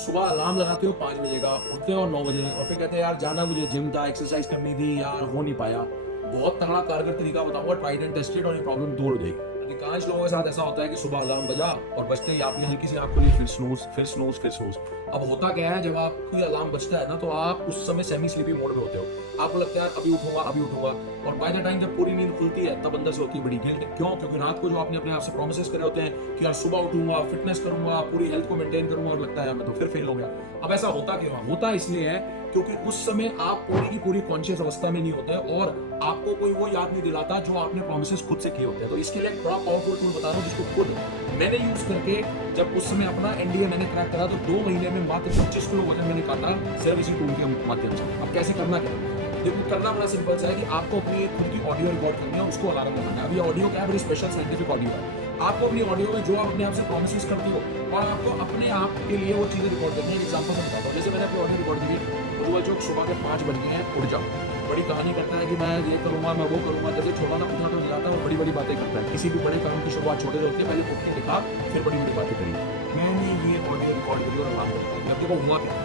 सुबह अलार्म लगाते हो 5 बजे का, उठते हो 9 बजे और फिर कहते हैं यार जाना मुझे जिम था, एक्सरसाइज करनी थी यार, हो नहीं पाया। बहुत तगड़ा कारगर तरीका बताऊंगा, ट्राइड एंड टेस्टेड, और ये प्रॉब्लम दूर हो जाएगी। अधिकांश लोगों के साथ ऐसा होता है कि सुबह अलार्म बजा और बजते ही आपने हल्की सी आंख खोली, फिर स्नूज, फिर स्नूज, फिर स्नूज। अब होता क्या है, जब आपकी अलार्म बजता है ना, तो आप उस समय सेमी स्लीपी मोड में होते हो। आपको लगता है यार अभी उठूंगा, अभी उठूंगा, और बाय द टाइम जब पूरी नींद खुलती है तब अंदर से होती है बड़ी गिल्ट। क्यों? क्योंकि रात को जो आपने अपने आप से प्रोमिसेस करे होते हैं कि यार सुबह उठूंगा, फिटनेस करूंगा, पूरी हेल्थ को मेंटेन करूंगा, और लगता है मैं तो फिर फेल हो गया। अब ऐसा होता क्यों है? होता इसलिए है क्योंकि उस समय आप पूरी की पूरी कॉन्शियस अवस्था में नहीं होते और आपको कोई वो याद नहीं दिलाता जो आपने प्रोमिसेस खुद से किए होते हैं। तो इसके लिए एक बड़ा पावरफुल टूल बता रहा हूँ जिसको खुद मैंने यूज करके, जब उस समय अपना एनडीए मैंने क्रैक करा तो 2 महीने में मात्र 25 किलो वजन मैंने काटा सिर्फ इसी टूल के माध्यम से। अब कैसे करना क्या है? देखो, करना बड़ा सिंपल सा है कि आपको अपनी खुद की ऑडियो रिकॉर्ड करनी है, उसको अलार्म लगाना है। अभी ऑडियो क्या है, बड़ी स्पेशल साइंटिफिक ऑडियो है। आपको अपनी ऑडियो में जो आप अपने आप से प्रोमिसेस करती हो और आपको अपने आप के लिए वो चीजें रिकॉर्ड करनी है। एक एग्जांपल मैं बताता हूँ। जैसे मैंने अपनी ऑडियो रिकॉर्ड की, उज्जवल चौक सुबह के 5 बज गए हैं, उठ जाओ। बड़ी कहानी करता है कि मैं ये करूंगा, मैं वो करूंगा, जैसे छोटा ना उठा तो जाता है और बड़ी बड़ी बातें करता है। किसी भी बड़े काम की शुरुआत छोटे से होती है, पहले उठ के दिखा, फिर बड़ी बड़ी बातें करी। मैंने ये ऑडियो रिकॉर्ड करी और बात बताई। अब देखो हुआ क्या,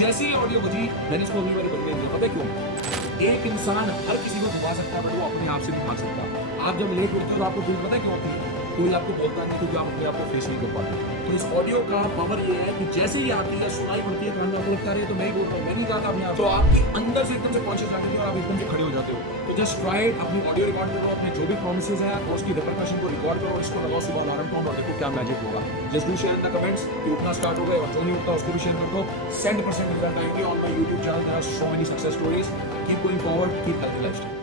जैसे ही ऑडियो बजी मैंने इसको अगली बार बजने दिया। पता है क्यों? एक इंसान हर किसी को घुमा सकता है, बट वो अपने आप से नहीं घुमा सकता। आप जब लेट उठते हो तो आपको गिल्ट पता है क्यों होती है? कोई आपको बोलता नहीं क्योंकि आप अपने आप को फेस नहीं कर पाते। तो इस ऑडियो का पावर ये है कि जैसे ही आती है, सुनाई पड़ती है, कान में आपको लगता है तो मैं ही बोल रहा हूँ, मैं नहीं जाता अपने आप, तो आपकी अंदर से एकदम से कॉन्शियस आती है और आप एकदम से खड़े हो जाते हो। तो जस्ट ट्राई इट, अपनी ऑडियो रिकॉर्ड करो, अपने जो भी प्रोमिसेस है और उसकी रिपरकशन को रिकॉर्ड करो, इसको लगाओ सुबह अलार्म टोन और देखो क्या मैजिक होगा। Just do share in the comments कि उठना स्टार्ट हो गए, और जो नहीं उठता उसको भी शेयर कर दो। 100% रिजल्ट आएंगे। On my YouTube channel there are so many success stories. Keep going forward, keep healthy lifestyle.